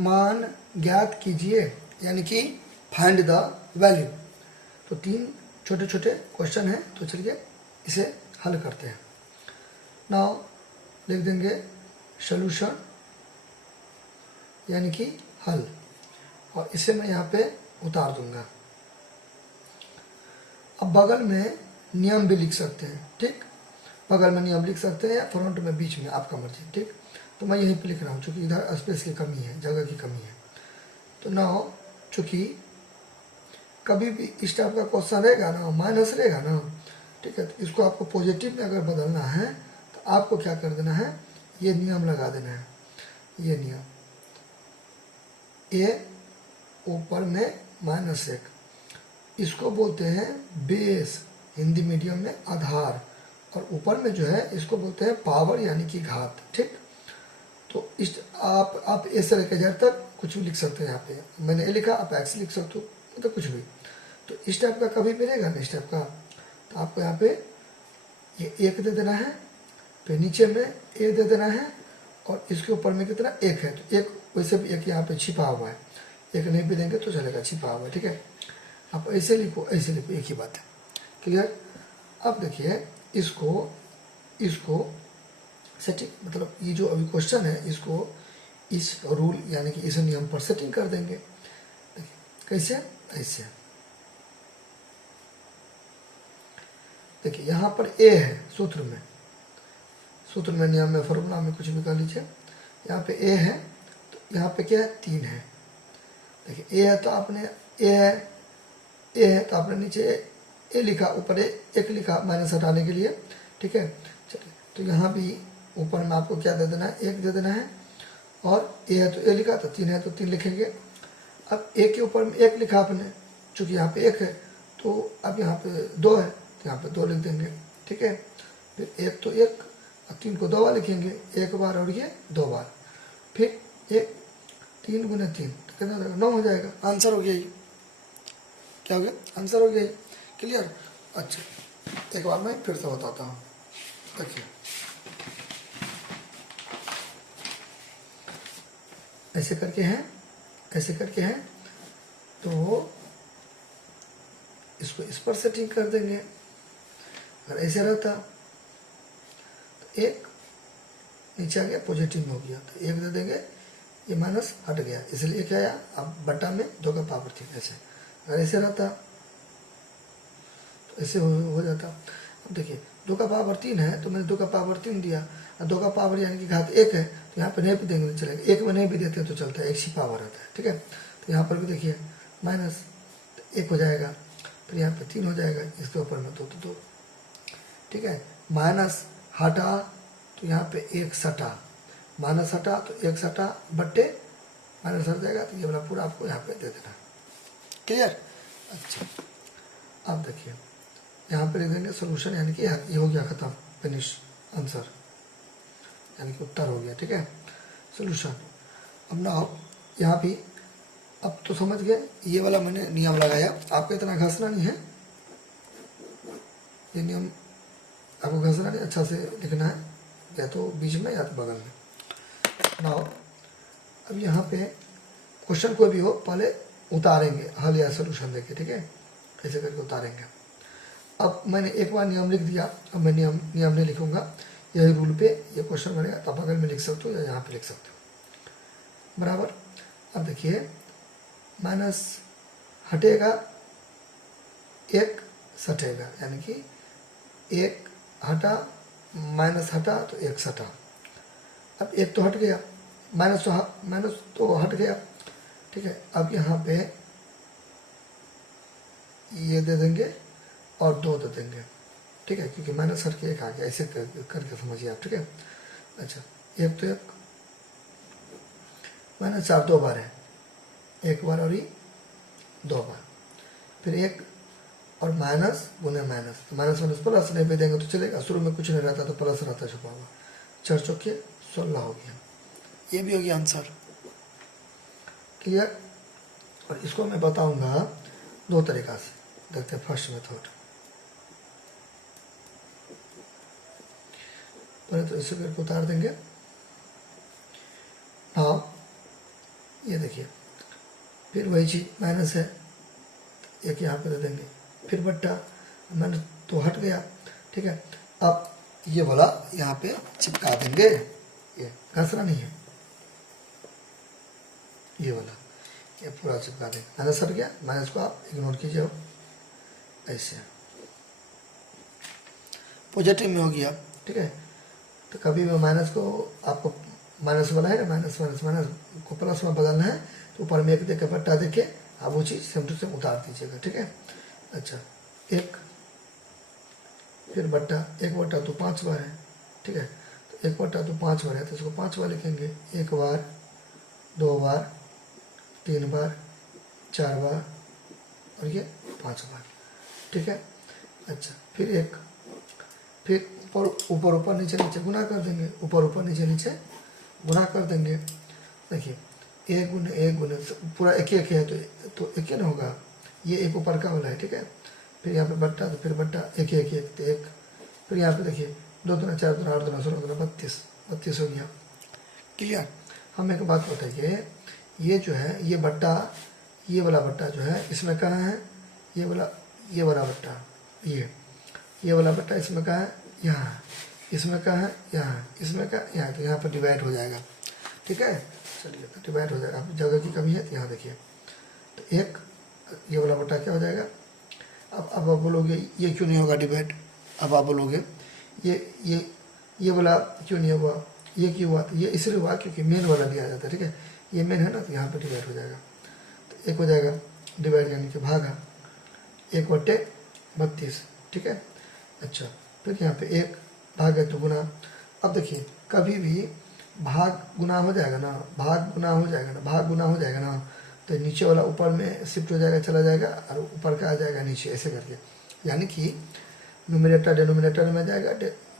मान ज्ञात कीजिए, यानी कि फाइंड द वैल्यू। तो 3 छोटे छोटे क्वेश्चन हैं, तो चलिए इसे हल करते हैं। नाउ लिख देंगे सॉल्यूशन, यानी कि हल, और इसे मैं यहाँ पे उतार दूंगा। अब बगल में नियम भी लिख सकते हैं, ठीक, बगल में नियम लिख सकते हैं या फ्रंट में, बीच में, आपका मर्जी, ठीक। तो मैं यहीं पे लिख रहा हूँ, चूँकि इधर स्पेस की कमी है, जगह की कमी है। तो नाउ चूँकि कभी भी इस टाइप का क्वेश्चन रहेगा ना, माइनस रहेगा ना, ठीक है, तो इसको आपको पॉजिटिव में अगर बदलना है तो आपको क्या कर देना है, ये नियम लगा देना है। ये नियम, ए ऊपर में -1, इसको बोलते हैं बेस, हिंदी मीडियम में आधार, और ऊपर में जो है इसको बोलते हैं पावर, यानी कि घात, ठीक। तो इस आप ए से लेकर जेड तक कुछ भी लिख सकते हैं। यहाँ पे मैंने ए लिखा, आप एक्स लिख सकते हो, मतलब कुछ भी। तो इस टाइप का कभी मिलेगा ना, इस टाइप का, तो आपको यहाँ पे ये 1 दे देना है, फिर नीचे में ए दे देना है, और इसके ऊपर में कितना 1 है, तो 1 वैसे भी 1 यहाँ पे छिपा हुआ है, 1 नहीं भी देंगे तो चलेगा, छिपा हुआ है, ठीक है। आप ऐसे लिखो, ऐसे लिखो, एक ही बात है, क्लियर। अब देखिए इसको सेटिंग, मतलब ये जो अभी क्वेश्चन है, इसको इस रूल यानी कि इस नियम पर सेटिंग कर देंगे। कैसे, ऐसे देखिए, यहाँ पर ए है सूत्र में, नियम में, फॉर्मूला में, कुछ भी कर लीजिए। यहाँ पे ए है, तो यहाँ पे क्या है, 3 है। देखिए ए है तो आपने ए है तो आपने नीचे ए लिखा, ऊपर एक लिखा माइनस हटाने के लिए, ठीक है। चलिए, तो यहाँ भी ऊपर में आपको क्या दे देना है, 1 दे देना है, और ए है तो ए लिखा, तो 3 है तो 3 लिखेंगे। अब ए के ऊपर में 1 लिखा आपने, चूँकि यहाँ पे 1 है, तो अब यहाँ पे 2 है, तो यहाँ पे 2 लिख देंगे, ठीक है। फिर 1 तो 1, अब 3 को 2 बार लिखेंगे, 1 बार और ये 2 बार, फिर 1, 3 गुने 3, तो कितना हो जाएगा, 9 हो जाएगा। आंसर हो गया ये, क्या हो गया, आंसर हो गया ये, क्लियर। अच्छा, एक बार मैं फिर से बताता हूँ, देखिए ऐसे करके हैं, ऐसे करके हैं, तो इसको इस पर सेटिंग कर देंगे। अगर ऐसे रहता तो 1 नीचे आ गया, पॉजिटिव में हो गया, तो 1 दे देंगे, ये माइनस हट गया, इसलिए क्या आया, अब बटा में 2 का पावर 3, ऐसे। अगर ऐसे रहता तो ऐसे हो जाता। अब देखिए 2 का पावर 3 है, तो मैंने 2 का पावर 3 दिया, और 2 का पावर यानी कि घात 1 है, तो यहाँ पे नहीं भी देंगे तो चलेगा, 1 में नहीं भी देते तो चलता है, 1 ही पावर आता है, ठीक है। तो यहाँ पर भी देखिए माइनस 1 हो जाएगा, फिर यहाँ पे 3 हो जाएगा, इसके ऊपर में 2 तो 2, ठीक है। माइनस हटा तो यहाँ पे 1 सटा, माइनस हटा तो 1 सटा, बट्टे माइनस हट जाएगा, तो ये वाला पूरा आपको यहाँ पे दे देना, क्लियर। अच्छा, अब देखिए यहाँ पे लिख देंगे सोल्यूशन, यानी कि ये हो गया खत्म, फिनिश, आंसर, यानी कि उत्तर हो गया, ठीक है, सोल्यूशन। अब ना यहाँ भी, अब तो समझ गए, ये वाला मैंने नियम लगाया, आपको इतना घसना नहीं है, ये नियम आपको घसना नहीं, अच्छा से लिखना है, या तो बीच में या तो बगल में। ना अब यहाँ पे क्वेश्चन कोई भी हो, पहले उतारेंगे हल या सोल्यूशन देके, ठीक है, ऐसे करके उतारेंगे। अब मैंने एक बार नियम लिख दिया, अब मैं नियम नहीं लिखूंगा, यही रूल पे ये क्वेश्चन बनेगा, तो बगल में लिख सकते हो या यहाँ पे लिख सकते हो, बराबर। अब देखिए माइनस हटेगा, 1 सटेगा, यानी कि 1 हटा, माइनस हटा तो 1 सटा। अब 1 तो हट गया, माइनस तो हट गया, ठीक है। अब यहाँ पे ये दे देंगे और 2 दे देंगे, ठीक है, क्योंकि माइनस हट के 1 आ गया, ऐसे करके समझिए आप, ठीक है। अच्छा, 1 तो 1, माइनस 4 2 बार है, 1 बार और 2 बार, फिर 1 और माइनस गुने माइनस, तो माइनस माइनस प्लस, नहीं भी देंगे तो चलेगा, शुरू में कुछ नहीं रहता तो प्लस रहता छुपा हुआ, 4 चौके 16 हो गया, ये भी हो गया आंसर, क्लियर। और इसको मैं बताऊंगा 2 तरीका से, देखते हैं फर्स्ट मेथड। पहले तो इसे करके उतार देंगे। हाँ, ये देखिए फिर वही चीज़ माइनस है, एक यहाँ पे दे देंगे, फिर बट्टा, माइनस तो हट गया, ठीक है। अब ये वाला यहाँ पे चिपका देंगे, ये घसना नहीं है, ये वाला ये पूरा चिपका देंगे, माइनस हट गया, माइनस को आप इग्नोर कीजिए, ऐसे पॉजिटिव में हो गया, ठीक है। तो कभी भी माइनस को आपको माइनस वाला है ना, माइनस माइनस माइनस को प्लस में बदलना है तो ऊपर में एक देके बट्टा देके आप वो चीज़ सेम टू सेम उतार दीजिएगा, ठीक है। अच्छा, एक फिर बट्टा, एक बट्टा तो 5 बार है, ठीक है। तो एक बट्टा तो 5 बार है तो इसको 5 बार लिखेंगे, 1 बार, 2 बार, 3 बार, 4 बार और ये 5 बार, ठीक है। अच्छा, फिर एक, फिर ऊपर ऊपर नीचे नीचे गुना कर देंगे, ऊपर ऊपर नीचे नीचे गुना कर देंगे। देखिए एक गुने पूरा एक एक है तो एक ही ना होगा, ये एक ऊपर का वाला है, ठीक है। फिर यहाँ पे बट्टा, तो फिर बट्टा एक एक एक तो एक, फिर यहाँ पे देखिए 2 दूना 4 दूना 8 दूना 16 दूना 32 हो गया, क्लियर। हम एक बात बताइए, ये जो है ये बट्टा, ये वाला बट्टा जो है इसमें कहाँ है, ये वाला बट्टा, ये वाला बट्टा इसमें कहाँ है, यहाँ है, इसमें कहाँ है, यहाँ, इसमें का यहाँ, तो यहाँ पर डिवाइड हो जाएगा, ठीक है। चलिए तो डिवाइड हो जाएगा, आप जगह की कमी है तो यहाँ देखिए, तो एक ये वाला बट्टा क्या हो जाएगा। अब आप बोलोगे ये क्यों नहीं होगा डिवाइड, अब आप बोलोगे ये वाला क्यों नहीं हुआ, ये क्यों हुआ, तो ये इसलिए हुआ क्योंकि मेन वाला दिया जाता है, ठीक है। ये मेन है ना, तो यहाँ पर डिवाइड हो जाएगा, तो एक हो जाएगा डिवाइड यानी कि भागा 1/32, ठीक है। अच्छा, फिर यहाँ पे एक भाग है तो गुना। अब देखिए कभी भी भाग गुना हो जाएगा ना, भाग गुना हो जाएगा ना, भाग गुना हो जाएगा ना, तो नीचे वाला ऊपर में शिफ्ट हो जाएगा, चला जाएगा, और ऊपर का आ जाएगा नीचे, ऐसे करके। यानी कि न्यूमरेटर डिनोमिनेटर में जाएगा,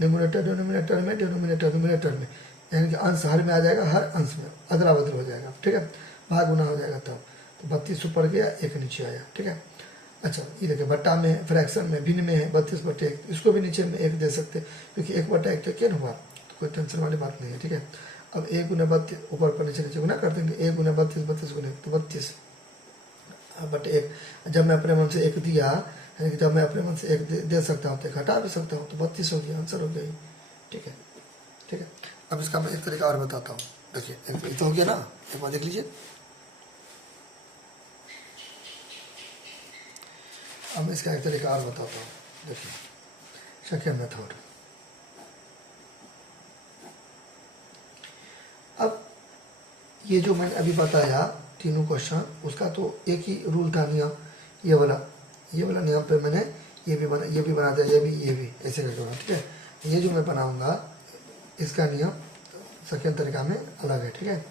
न्यूमरेटर डिनोमिनेटर में, डिनोमिनेटर न्यूमरेटर में, यानी कि अंश हर में आ जाएगा, हर अंश में अदला बदल हो जाएगा, ठीक है। भाग गुना हो जाएगा तब, तो 32 ऊपर गया, एक नीचे आया, ठीक है। अच्छा, ये देखिए बट्टा में, फ्रैक्शन में, भिन्न में है 32/1, इसको भी नीचे में 1 दे सकते हैं क्योंकि 1/1 तो क्या हुआ, तो कोई टेंशन वाली बात नहीं है, ठीक है। अब 1 गुना 32 ऊपर पर नीचे नीचे गुना कर देंगे, 1 गुना 32, 32 गुना तो 32/1। जब मैं अपने मन से 1 दिया, यानी कि जब मैं अपने मन से 1 दे सकता हूँ तो घटा भी सकता हूँ, तो 32 हो गया, आंसर हो गया, ठीक है, ठीक है। अब इसका मैं एक तरीका और बताता हूँ, देखिए एक तो हो गया ना, एक बार देख लीजिए। अब मैं इसका एक तरीका और बताता हूँ, देखिए सेकेंड मेथड। अब ये जो मैंने अभी बताया तीनों क्वेश्चन, उसका तो एक ही रूल था, नियम, ये वाला नियम पे मैंने ये भी बना दिया, ये भी ऐसे करके बना, ठीक है। ये जो मैं बनाऊंगा इसका नियम सेकेंड तरीका में अलग है, ठीक है,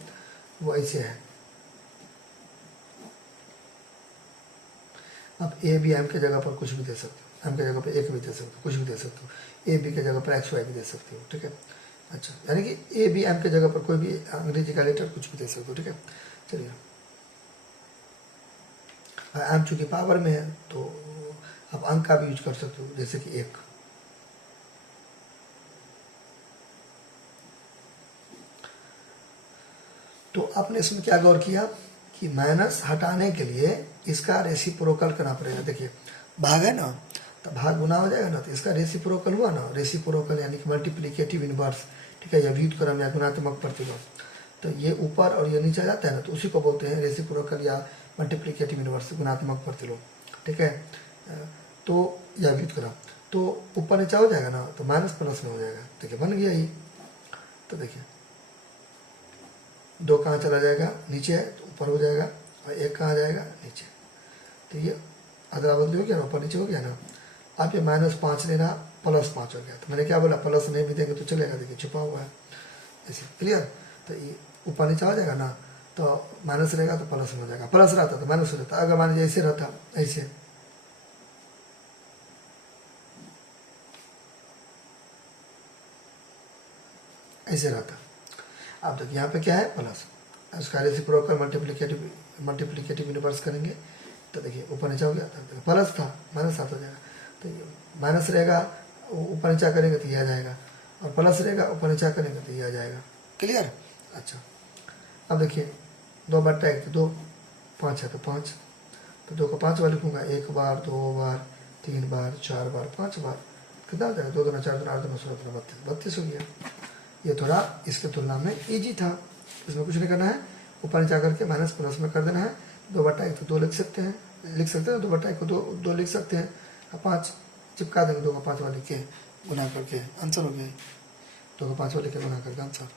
वो ऐसे है। आप ए बी एम के जगह पर कुछ भी दे सकते हो, एम के जगह पर एक भी दे सकते हो, कुछ भी दे सकते हो, ए बी के जगह पर एक्स वाई भी दे सकते हो, ठीक है। अच्छा, यानी कि ए बी एम के जगह पर कोई भी अंग्रेजी का लेटर कुछ भी दे सकते हो, ठीक है। चलिए, एम चूंकि पावर में है तो आप अंक का भी यूज कर सकते हो, जैसे कि 1। तो आपने इसमें क्या गौर किया कि माइनस हटाने के लिए इसका रेसिप्रोकल करना पड़ेगा। देखिए भाग है ना, तो भाग गुना हो जाएगा ना, तो इसका रेसिप्रोकल हुआ ना, रेसिप्रोकल यानी कि मल्टीप्लिकेटिव इनवर्स, ठीक है, या व्युत्क्रम या गुणात्मक प्रतिलोम। तो ये ऊपर और ये नीचे जाता है ना, तो उसी को बोलते हैं रेसिप्रोकल या मल्टीप्लिकेटिव इनवर्स, गुणात्मक प्रतिलोम, ठीक है। तो या व्युत्क्रम, तो ऊपर नीचे हो जाएगा ना, तो माइनस प्लस में हो जाएगा, देखिए बन गया ये। तो देखिए 2 कहाँ चला जाएगा, नीचे है तो ऊपर हो जाएगा, और 1 कहाँ जाएगा, नीचे। तो ये अदला बदली हो गया ना, ऊपर नीचे हो गया ना। आप ये -5 लेना, +5 हो गया, तो मैंने क्या बोला, प्लस नहीं भी देंगे तो चलेगा, देखिए छुपा हुआ है ऐसे, क्लियर। तो ये ऊपर नीचे हो जाएगा ना, तो माइनस रहेगा तो प्लस में हो जाएगा, प्लस रहता तो माइनस हो जाता। अगर मान लीजिए ऐसे रहता, ऐसे रहता, अब देखिए यहाँ पे क्या है, प्लस, उसका रेसिप्रोकल मल्टीप्लिकेटिव इनवर्स करेंगे, तो देखिए ऊपर नीचे हो गया, तो प्लस था -7 हो जाएगा। तो ये माइनस रहेगा, ऊपर नीचा करेंगे तो ये आ जाएगा, और प्लस रहेगा ऊपर नीचा करेंगे तो ये आ जाएगा, क्लियर। अच्छा, अब देखिए 2 बटा 1 तो 2, 5 है तो 5, तो 2 को 5 बार लिखूंगा, 1 बार, 2 बार, 3 बार, 4 बार, 5 बार, कितना हो जाएगा, 2 दूना 4 दूना 8 दूना 16 दूना 32 हो गया। ये थोड़ा इसके तुलना में ईजी था, इसमें कुछ नहीं करना है, ऊपर नीचे करके माइनस प्लस में कर देना है। 2 बटा 1 तो 2 लिख सकते हैं, 2 बटा 1 को 2 लिख सकते हैं, 5 चिपका देंगे, 2 को 5 वाले के गुना करके आंसर हो गया, 2 को 5 वाले के गुना करके आंसर।